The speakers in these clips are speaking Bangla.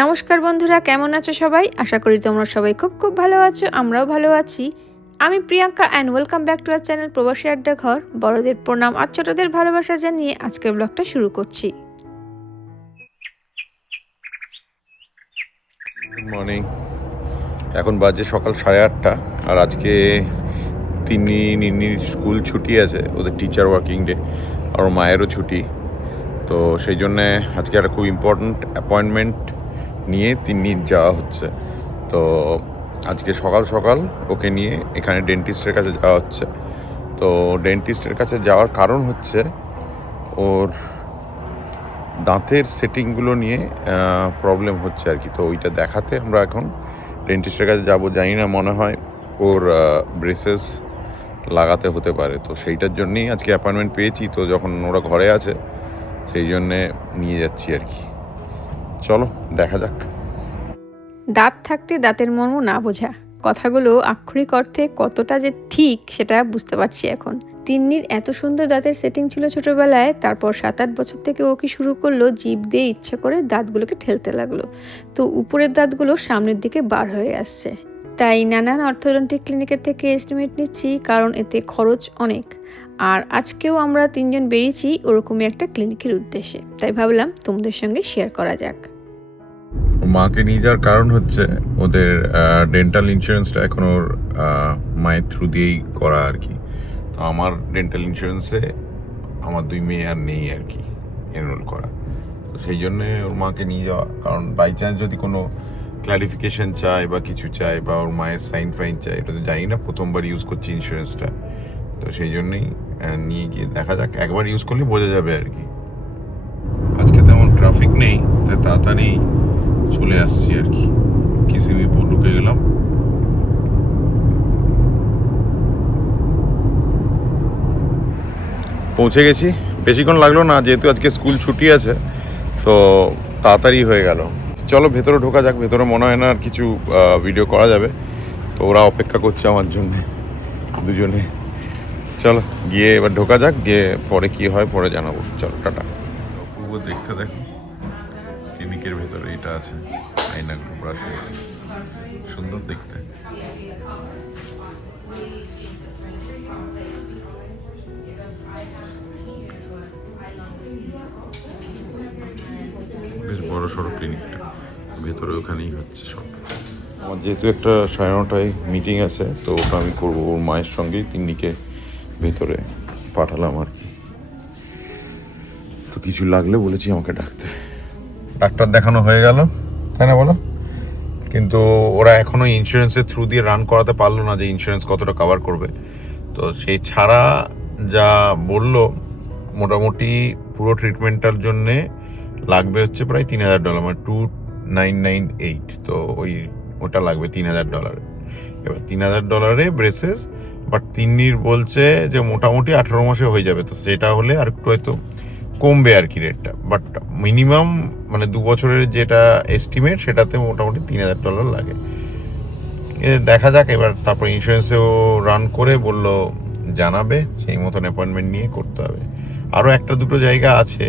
নমস্কার বন্ধুরা, কেমন আছো সবাই? আশা করি তোমরা সবাই খুব খুব ভালো আছো। আমরাও ভালো আছি। আমি Priyanka and welcome back to our channel প্রবাসী আড্ডা ঘর। বড়দের প্রণাম আর ছোটদের ভালোবাসা জানিয়ে আজকের ব্লগটা শুরু করছি। Good morning. এখন বাজে সকাল 8:30 আর আজকে নিন্নির স্কুল ছুটি আছে, ওদের টিচার ওয়ার্কিং ডে, আর ওর মায়েরও ছুটি। তো সেই জন্যে আজকে একটা খুব ইম্পর্ট্যান্ট অ্যাপয়েন্টমেন্ট নিয়ে তিন্নির যাওয়া হচ্ছে। তো আজকে সকাল সকাল ওকে নিয়ে এখানে ডেন্টিস্টের কাছে যাওয়া হচ্ছে। তো ডেন্টিস্টের কাছে যাওয়ার কারণ হচ্ছে ওর দাঁতের সেটিংগুলো নিয়ে প্রবলেম হচ্ছে আর কি। তো ওইটা দেখাতে আমরা এখন ডেন্টিস্টের কাছে যাবো। জানি না, মনে হয় ওর ব্রেসেস লাগাতে হতে পারে। তো সেইটার জন্যেই আজকে অ্যাপয়েন্টমেন্ট পেয়েছি। তো যখন ওরা ঘরে আছে সেই জন্যে নিয়ে যাচ্ছি আর কি। চলো দেখা যাক। দাঁত থাকতে দাঁতের মর্ম না বোঝা, কথাগুলো আক্ষরিক অর্থে কতটা যে ঠিক সেটা বুঝতে পারছি এখন। তিন্নির এত সুন্দর দাঁতের সেটিং ছিল ছোটবেলায়, তারপর 7-8 বছর থেকে ও কি শুরু করলো, জিভ দিয়ে ইচ্ছে করে দাঁতগুলোকে ঠেলতে লাগলো। তো উপরের দাঁতগুলো সামনের দিকে বার হয়ে আসছে। তাই নানান অর্থোডন্টিক ক্লিনিকের থেকে এস্টিমেট নিচ্ছি, কারণ এতে খরচ অনেক। আর আজকেও আমরা 3জন বেরিয়েছি ওরকমই একটা ক্লিনিকের উদ্দেশ্যে, তাই ভাবলাম তোমাদের সঙ্গে শেয়ার করা যাক। মাকে নিয়ে যাওয়ার কারণ হচ্ছে ওদের ডেন্টাল ইন্স্যুরেন্সটা এখন ওর মায়ের থ্রু দিয়েই করা আর কি। তো আমার ডেন্টাল ইন্স্যুরেন্সে আমার 2 মেয়ে আর নেই আর কি এনরোল করা। তো সেই জন্যে ওর মাকে নিয়ে যাওয়া, কারণ বাই চান্স যদি কোনো ক্লারিফিকেশন চায় বা কিছু চায় বা ওর মায়ের সাইন ফাইন চায়, এটা তো জানি না, প্রথমবার ইউজ করছি ইন্স্যুরেন্সটা। তো সেই জন্যই নিয়ে গিয়ে দেখা যাক, একবার ইউজ করলে বোঝা যাবে আর কি। আজকে তেমন ট্রাফিক নেই, তাই তাড়াতাড়ি চলে আসছি আর কি। কিসিমিপুর ঢুকে গেলাম। পৌঁছে গেছি, বেশিক্ষণ লাগলো না, যেহেতু আজকে স্কুল ছুটি আছে তো তাড়াতাড়ি হয়ে গেল। চলো ভেতরে ঢোকা যাক। ভেতরে মনে হয় না আর কিছু ভিডিও করা যাবে। তো ওরা অপেক্ষা করছে আমার জন্যে, দুজনে। চলো গিয়ে এবার ঢোকা যাক, গিয়ে পরে কি হয় পরে জানাবো। চলো টাটা। অপূর্ব দেখতে দেখো, ক্লিনিকের ভেতরে এটা আছে, আয়নাগুলো ব্রাশ, সুন্দর দেখতে। বেশ বড় সড়ো ক্লিনিকটা, ভেতরে ওখানেই হচ্ছে সব। আমার যেহেতু একটা 9:30টায় মিটিং আছে, তো ওটা আমি করবো ওর মায়ের সঙ্গেই। তিন্নিকে ভেতরে পাঠালাম আর কি। তো কিছু লাগলে বলেছি আমাকে ডাকতে। ডাক্তার দেখানো হয়ে গেল, তাই না বলো? কিন্তু ওরা এখনও ইন্স্যুরেন্সের থ্রু দিয়ে রান করাতে পারলো না যে ইন্স্যুরেন্স কতটা কভার করবে। তো সেই ছাড়া যা বললো, মোটামুটি পুরো ট্রিটমেন্টটার জন্যে লাগবে হচ্ছে প্রায় $3,000, মানে $2,998। তো ওটা লাগবে $3,000। এবার $3,000 ব্রেসেস, বাট তিন্নির বলছে যে মোটামুটি 18 মাসে হয়ে যাবে। তো সেটা হলে আর একটু হয়তো কমবে আর কি রেটটা, বাট মিনিমাম মানে 2 বছরের যেটা এস্টিমেট সেটাতে মোটামুটি $3,000 লাগে। দেখা যাক এবার। তারপর ইন্স্যুরেন্সেও রান করে বললো জানাবে, সেই মতন অ্যাপয়েন্টমেন্ট নিয়ে করতে হবে। আরও একটা দুটো জায়গা আছে।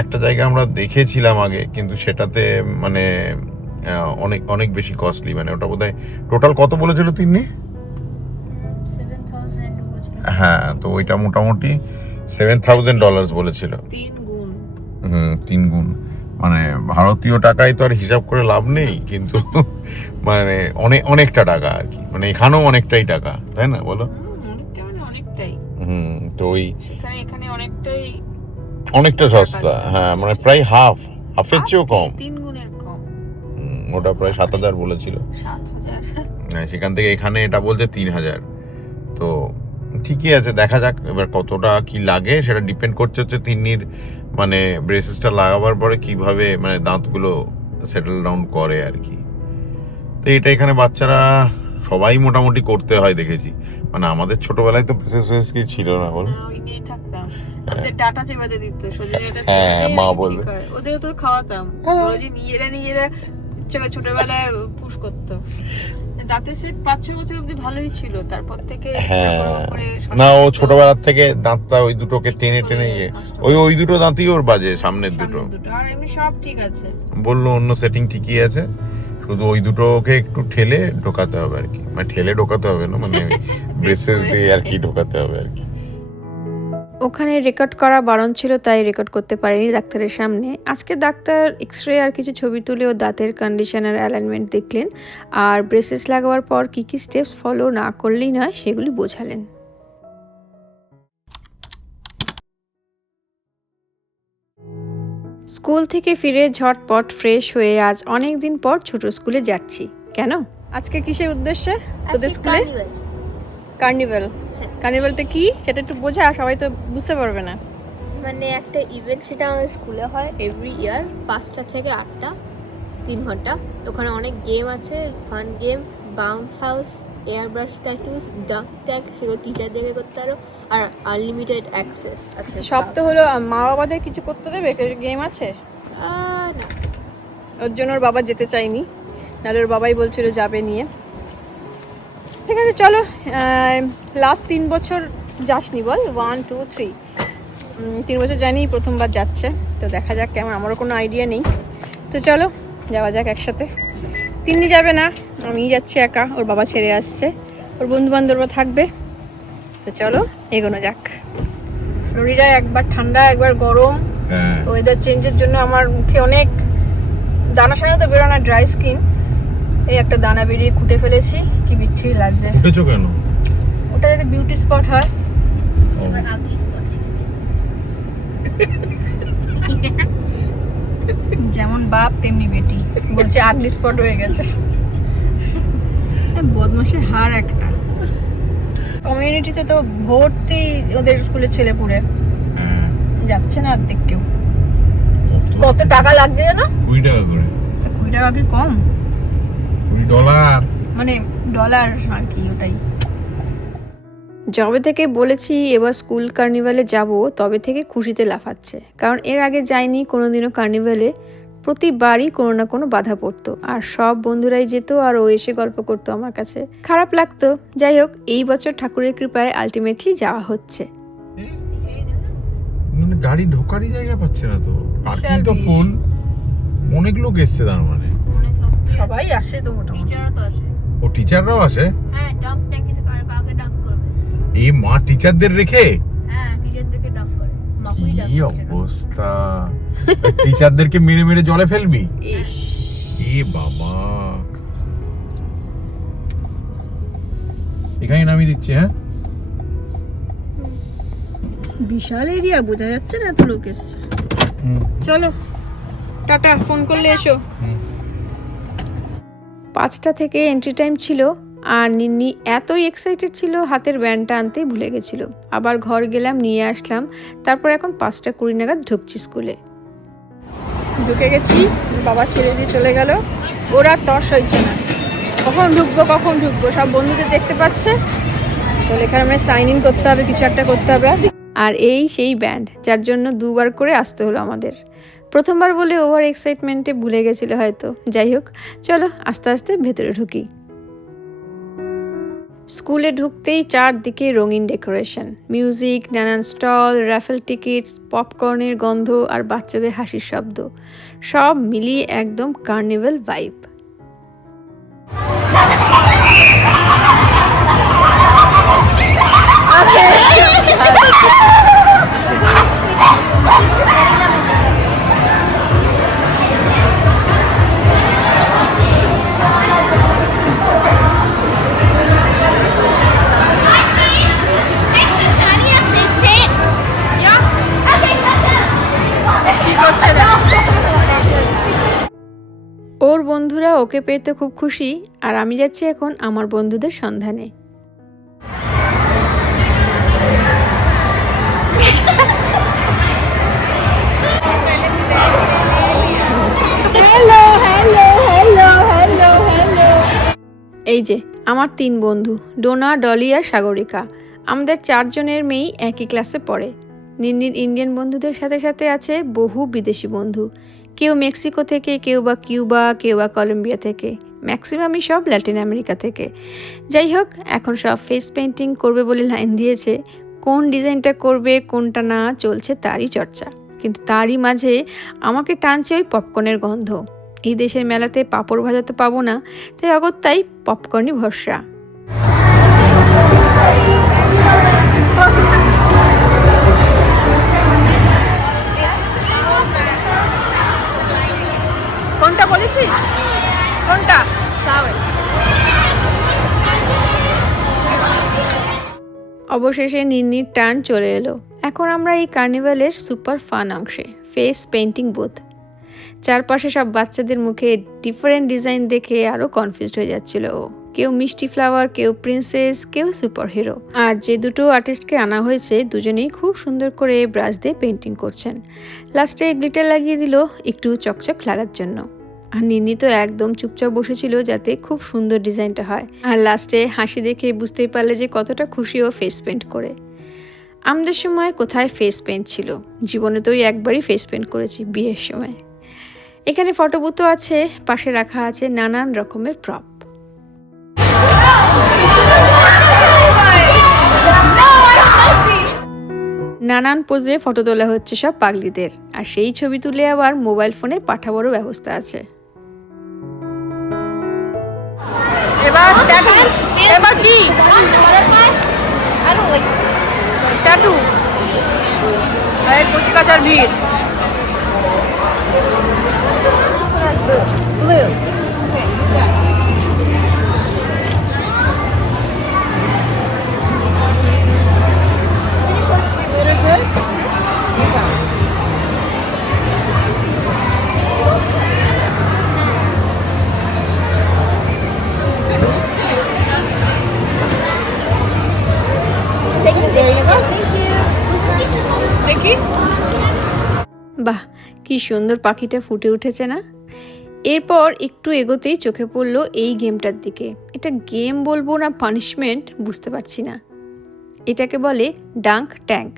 একটা জায়গা আমরা দেখেছিলাম আগে, কিন্তু সেটাতে মানে অনেক অনেক বেশি কস্টলি। মানে ওটা বোধহয় টোটাল কত বলেছিল তিন্নি? 7,000 হ্যাঁ, তো ওইটা মোটামুটি $7,000 বলেছিল। 3 গুণ। 3 গুণ। মানে ভারতীয় টাকায় তো আর হিসাব করে লাভ নেই, কিন্তু মানে অনেকটা টাকা আর কি। মানে এখানেও অনেকটাই টাকা, তাই না বলো? অনেকটাই। তো ওই এখানে অনেকটাই অনেকটা সস্তা। হ্যাঁ, মানে প্রায় হাফের চেয়েও কম। 3 গুণের কম। ওটা প্রায় 7,000 বলেছিল। 7,000। সেখান থেকে এখানে এটা বলছে 3,000। তো ঠিকই আছে, দেখা যাক এবার কতটা কি লাগে। সেটা ডিপেন্ড করছে হচ্ছে তিন্নির মানে ব্রেসেসটা লাগাবার পরে কিভাবে মানে দাঁতগুলো সেটেল ডাউন করে আর কি। তো এটা এখানে বাচ্চারা সবাই মোটামুটি করতে হয় দেখেছি। মানে আমাদের ছোটবেলায় তো ব্রেসেস কি ছিল না বল? ওই নিয়ে থাকতাম। আমাদের ডাটা চেবাতে দিত, সোজা ডাটা হ্যাঁ, চেবাতে মা ঠিক বলবে। হয়। ওদের তো খাওয়াতাম, ওরা যে নিজেরা ইচ্ছে করে ছোটবেলায় পুশ করতো। দাঁতের সেট 5-6 বছর অবধি ভালোই ছিল, তারপর থেকে হ্যাঁ করে না, ও ছোটবেলার থেকে দাঁতটা ওই দুটোকে টেনে টেনে ওই দুটো দাঁতই ওর বাজে, সামনের দুটো। আর এমনি সব ঠিক আছে, বললো অন্য সেটিং ঠিকই আছে, শুধু ওই দুটোকে একটু ঠেলে ঢোকাতে হবে আর কি, মানে ঠেলে ঢোকাতে হবে না, মানে ব্রেসেস দিয়ে আর কি ঢোকাতে হবে আর কি। ওখানে রেকর্ড করা বারণ ছিল, তাই রেকর্ড করতে পারিনি ডাক্তারের সামনে। আজকে ডাক্তার এক্সরে আর কিছু ছবি তুলে ও দাঁতের কন্ডিশন আর অ্যালাইনমেন্ট দেখলেন, আর ব্রেসেস লাগাবার পর কী কী স্টেপস ফলো না করলেই নয় সেগুলি বোঝালেন। স্কুল থেকে ফিরে ঝটপট ফ্রেশ হয়ে আজ অনেক দিন পর ছোট স্কুলে যাচ্ছি। কেন আজকে কিসের উদ্দেশ্যে তোদের স্কুলে? কার্নিভাল। কার্নিভালটা কি সেটা একটু বোঝা, সবাই তো বুঝতে পারবে না। মানে একটা ইভেন্ট, সেটা আমাদের স্কুলে হয় এভরি ইয়ার 5টা থেকে 8টা, 3 ঘন্টা। ওখানে অনেক গেম আছে, fun game, bounce house, air brush tattoos, duck tag, সেগুলো টিচারদেরকে করতে পারো, আর আনলিমিটেড অ্যাক্সেস আছে। সব তো হলো, মা বাবাদের কিছু করতে দেবে, গেম আছে না, ওর জন্য ওর বাবা যেতে চায়নি, নাহলে ওর বাবাই বলছিল যাবে নিয়ে। ঠিক আছে চলো, লাস্ট 3 বছর যাসনি বল? 1 2 3 3 বছর জানি, প্রথমবার যাচ্ছে, তো দেখা যাক কেমন, আমারও কোনো আইডিয়া নেই। তো চলো যাওয়া যাক একসাথে। তিন্নি যাবে না, আমিই যাচ্ছি একা, ওর বাবা ছেড়ে আসছে, ওর বন্ধু বান্ধবরা থাকবে। তো চলো এগোনো যাক। ফ্লোরিডা একবার ঠান্ডা একবার গরম, ওয়েদার চেঞ্জের জন্য আমার মুখে অনেক দানা সানা তো বেরোনা, ড্রাই স্কিন। এই একটা দানা বেরিয়ে খুঁটে ফেলেছি, কি বিচ্ছিরি লাগছে। উঠেছো কেন? ওটা যদি বিউটি স্পট হয়। আমার আগলি স্পট হয়ে গেছে। যেমন বাপ তেমনি বেটি, বলছে আগলি স্পট হয়ে গেছে। বদমাসের হার একটা। কমিউনিটিতে তো ভর্তি ওদের স্কুলের ছেলে পুড়ে যাচ্ছে না অর্ধেক কেউ। কত টাকা লাগছে জানো? 20 টাকা করে। 20 টাকা কি কম? $20 মানে ডলার আর কি, ওটাই। যবে থেকে বলেছি এবার স্কুল কার্নিভালে যাব, তবে থেকে খুশিতে লাফাচ্ছে, কারণ এর আগে যাইনি কোনোদিনও কার্নিভালে। প্রতিবারই কোনো না কোনো বাধা পড়তো, আর সব বন্ধুরাই যেত আর ও এসে গল্প করতো আমার কাছে, খারাপ লাগতো। যাই হোক, এই বছর ঠাকুরের কৃপায় আলটিমেটলি যাওয়া হচ্ছে। মানে গাড়ি ঢোকারই জায়গা পাচ্ছে না তো, পার্কিং তো ফুল, অনেক লোক এসছে তার মানে। অনেক লোক সবাই আসে তো মোটামুটি। টিচারও তো আসে। ও টিচাররাও আসে? হ্যাঁ, ডাক ট্যাঙ্কিতে কাকে ডাক করবে? এই মা টিচারদের রেখে? হ্যাঁ, টিচারদেরকে ডাক করে, মাকুই ডাক কি করে। অবস্থা! টিচারদেরকে মেরে মেরে জলে ফেলবি? ইস, এ বাবা, এখানে নামিয়ে দিচ্ছি। হ্যাঁ, বিশাল এরিয়া, বোঝা যাচ্ছে না এত লোক এসছে। চলো টাটা, ফোন করলে এসো। 5টা থেকে এন্ট্রি টাইম ছিল, আর নিন্নি এতই এক্সাইটেড ছিল হাতের ব্যান্ডটা আনতেই ভুলে গেছিল। আবার ঘর গেলাম, নিয়ে আসলাম, তারপর এখন 5:20 নাগাদ ঢুকছি স্কুলে। ঢুকে গেছি, বাবা ছেড়ে দিয়ে চলে গেল, ওরা তর্স হয়েছে না, কখন ঢুকবো, সব বন্ধুদের দেখতে পাচ্ছে। চলে এখানে মানে সাইন ইন করতে হবে, কিছু একটা করতে হবে। আর এই সেই ব্যান্ড, যার জন্য 2বার করে আসতে হলো আমাদের। প্রথমবার বলে ওভার এক্সাইটমেন্টে ভুলে গেছিল হয়তো। যাই হোক, চলো আস্তে আস্তে ভেতরে ঢুকি। স্কুলে ঢুকতেই চারদিকে রঙিন ডেকোরেশন, মিউজিক, নানান স্টল, রাফেল টিকিটস, পপকর্নের গন্ধ আর বাচ্চাদের হাসির শব্দ, সব মিলিয়ে একদম কার্নিভাল ভাইব। ওর বন্ধুরা ওকে পেয়ে তো খুব খুশি, আর আমি যাচ্ছি এখন আমার বন্ধুদের সন্ধানে। এই যে আমার 3 বন্ধু, ডোনা, ডলি আর সাগরিকা। আমাদের 4 জনের মেয়েই একই ক্লাসে পড়ে। নিন্নির ইন্ডিয়ান বন্ধুদের সাথে সাথে আছে বহু বিদেশি বন্ধু, কেউ মেক্সিকো থেকে, কেউ বা কিউবা, কেউ বা কলম্বিয়া থেকে। ম্যাক্সিমামই সব ল্যাটিন আমেরিকা থেকে। যাই হোক, এখন সব ফেস পেন্টিং করবে বলে লাইন দিয়েছে। কোন ডিজাইনটা করবে কোনটা না চলছে তারই চর্চা, কিন্তু তারই মাঝে আমাকে টানছে ওই পপকর্নের গন্ধ। এই দেশের মেলাতে পাঁপড় ভাজা তো পাবো না, তাই অগত্যাই পপকর্নই ভরসা। কোনটা বলেছিস? কোনটা? অবশেষে নির্নির টার্ন চলে এলো। এখন আমরা এই কার্নিভালের সুপার ফান অংশে, ফেস পেন্টিং বুথ। চারপাশে সব বাচ্চাদের মুখে ডিফারেন্ট ডিজাইন দেখে আরও কনফিউজড হয়ে যাচ্ছিল ও। কেউ মিষ্টি ফ্লাওয়ার, কেউ প্রিন্সেস, কেউ সুপার হিরো। আর যে দুটো আর্টিস্টকে আনা হয়েছে দুজনেই খুব সুন্দর করে ব্রাশ দিয়ে পেন্টিং করছেন। লাস্টে গ্লিটার লাগিয়ে দিল একটু চকচক লাগার জন্য। আর নিনি তো একদম চুপচাপ বসেছিল যাতে খুব সুন্দর ডিজাইনটা হয়। আর লাস্টে হাসি দেখে বুঝতেই পারলে যে কতটা খুশি ও ফেস পেন্ট করে। আমাদের সময় কোথায় ফেস পেন্ট ছিল, জীবনে তো একবারই ফেস পেন্ট করেছি, বিয়ের সময়। এখানে ফটো বুথও আছে, পাশে রাখা আছে নানান রকমের প্রপ। নানান পোজে ফটো তোলা হচ্ছে সব পাগলিদের, আর সেই ছবি তুলে আবার মোবাইল ফোনে পাঠাবারও ব্যবস্থা আছে। এবার কি ট্যাটু, কচিকাচার ভিড়। বাহ, কি সুন্দর পাখিটা ফুটে উঠেছে না? এরপর একটু এগোতেই চোখে পড়লো এই গেমটার দিকে। এটা গেম বলবো না পানিশমেন্ট বুঝতে পারছি না। এটাকে বলে ডাঙ্ক ট্যাঙ্ক।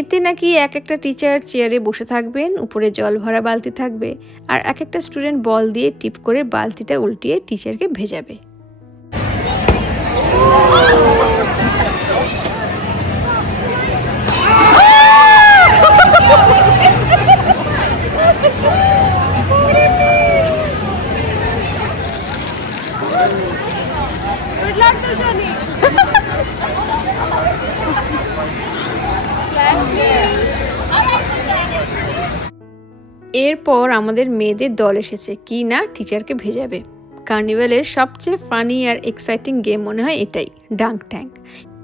এতে নাকি এক একটা টিচার চেয়ারে বসে থাকবেন, উপরে জল ভরা বালতি থাকবে, আর এক একটা স্টুডেন্ট বল দিয়ে টিপ করে বালতিটা উল্টিয়ে টিচারকে ভেজাবে। এরপর আমাদের মেয়েদের দল এসেছে, কি না টিচারকে ভেজাবে। কার্নিভালের সবচেয়ে ফানি আর এক্সাইটিং গেম মনে হয় এটাই, ডাঙ্ক ট্যাঙ্ক।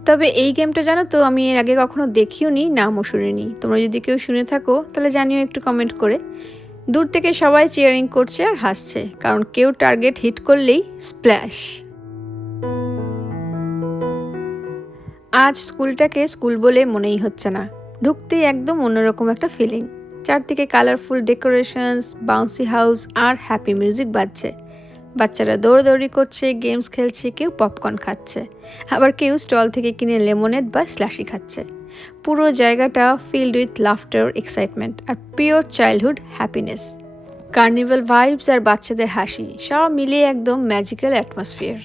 তবে এই গেমটা জানো তো আমি এর আগে কখনো দেখিও নি, নামও শুনিনি। তোমরা যদি কেউ শুনে থাকো তাহলে জানিও একটু কমেন্ট করে। দূর থেকে সবাই চিয়ারিং করছে আর হাসছে, কারণ কেউ টার্গেট হিট করলেই স্প্ল্যাশ। আজ স্কুলটাকে স্কুল বলে মনেই হচ্ছে না, ঢুকতেই একদম অন্যরকম একটা ফিলিং। চারদিকে কালারফুল ডেকোরেশনস, বাউন্সি হাউস আর হ্যাপি মিউজিক বাজছে। বাচ্চারা দৌড়দৌড়ি করছে, গেমস খেলছে, কেউ পপকর্ন খাচ্ছে, আবার কেউ স্টল থেকে কিনে লেমনেড বা স্ল্যাশি খাচ্ছে। পুরো জায়গাটা ফিল্ড উইথ লাফটার, এক্সাইটমেন্ট আর pure childhood happiness. Carnival vibes আর বাচ্চাদের হাসি সব মিলিয়ে একদম ম্যাজিক্যাল অ্যাটমসফিয়ার।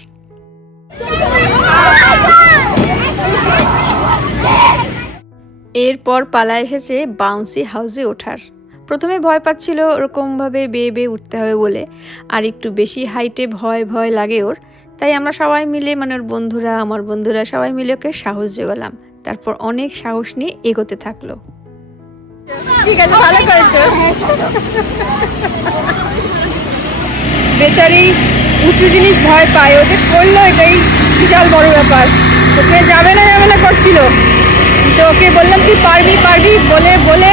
এরপর পালা এসেছে বাউন্সি হাউসে ওঠার। প্রথমে ভয় পাচ্ছিল ওরকমভাবে বেয়ে বেয়ে উঠতে হবে বলে, আর একটু বেশি হাইটে ভয় ভয় লাগে ওর। তাই আমরা সবাই মিলে, মানে ওর বন্ধুরা, আমার বন্ধুরা সবাই মিলে ওকে সাহস জোগালাম। তারপর অনেক সাহস নিয়ে এগোতে থাকলো। ঠিক আছে, ভালো করেছো। বেচারি উঁচু জিনিস ভয় পায়, ও যে করলো এটাই বিশাল বড় ব্যাপার। ওকে যাবে না করছিল, তো ওকে বললাম তুই পারবি পারবি বলে বলে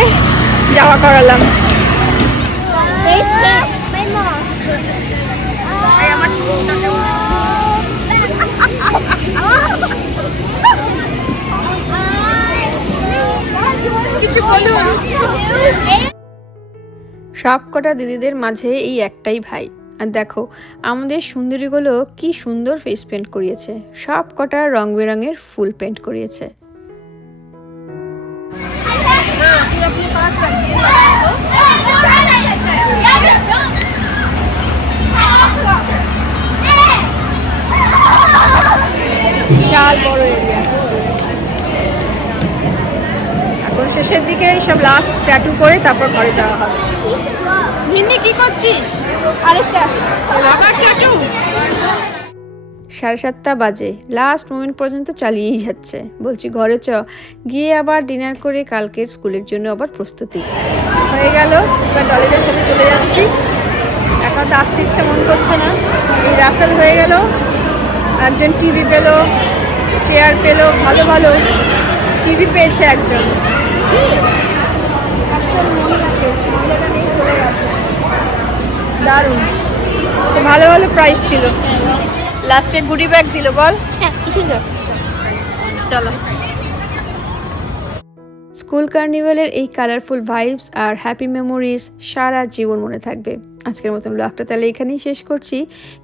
যাওয়া করালাম। সব কটা দিদিদের মাঝে এই একটাই ভাই। আর দেখো আমাদের সুন্দরীগুলো কি সুন্দর ফেস পেন্ট করিয়েছে, সব কটা রং বেরঙের ফুল পেন্ট করিয়েছে। শেষের দিকে সব লাস্ট ট্যাটু করে তারপর ঘরে যাওয়া হবে। নিন্নি কি করছিস? আরেকটা আবার ট্যাটু? 7:30 বাজে, লাস্ট মোমেন্ট পর্যন্ত চালিয়েই যাচ্ছে। বলছি ঘরে চ, গিয়ে আবার ডিনার করে কালকের স্কুলের জন্য আবার প্রস্তুতি হয়ে গেল। এবার জলের সাথে চলে যাচ্ছি, এখন তো আসতে ইচ্ছে মন করছে না। এই রাফেল হয়ে গেল, একজন টিভি পেলো, চেয়ার পেলো, ভালো ভালো টিভি পেয়েছে একজন। দারুণ, তো ভালো ভালো প্রাইস ছিল। লাস্টে গুডি ব্যাগ দিল, বল। হ্যাঁ কি সুন্দর। চলো। স্কুল কার্নিভালের এই কালারফুল ভাইবস আর হ্যাপি মেমোরিজ সারা জীবন মনে থাকবে। আজকের মতন ব্লগটা তাহলে এখানেই শেষ করছি।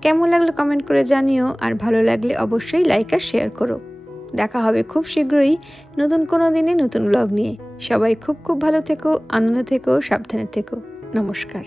কেমন লাগলো কমেন্ট করে জানিও, আর ভালো লাগলে অবশ্যই লাইক আর শেয়ার করো। দেখা হবে খুব শীঘ্রই নতুন কোনো দিনে নতুন ব্লগ নিয়ে। সবাই খুব খুব ভালো থেকো, আনন্দ থেকো, সাবধানে থেকো। নমস্কার।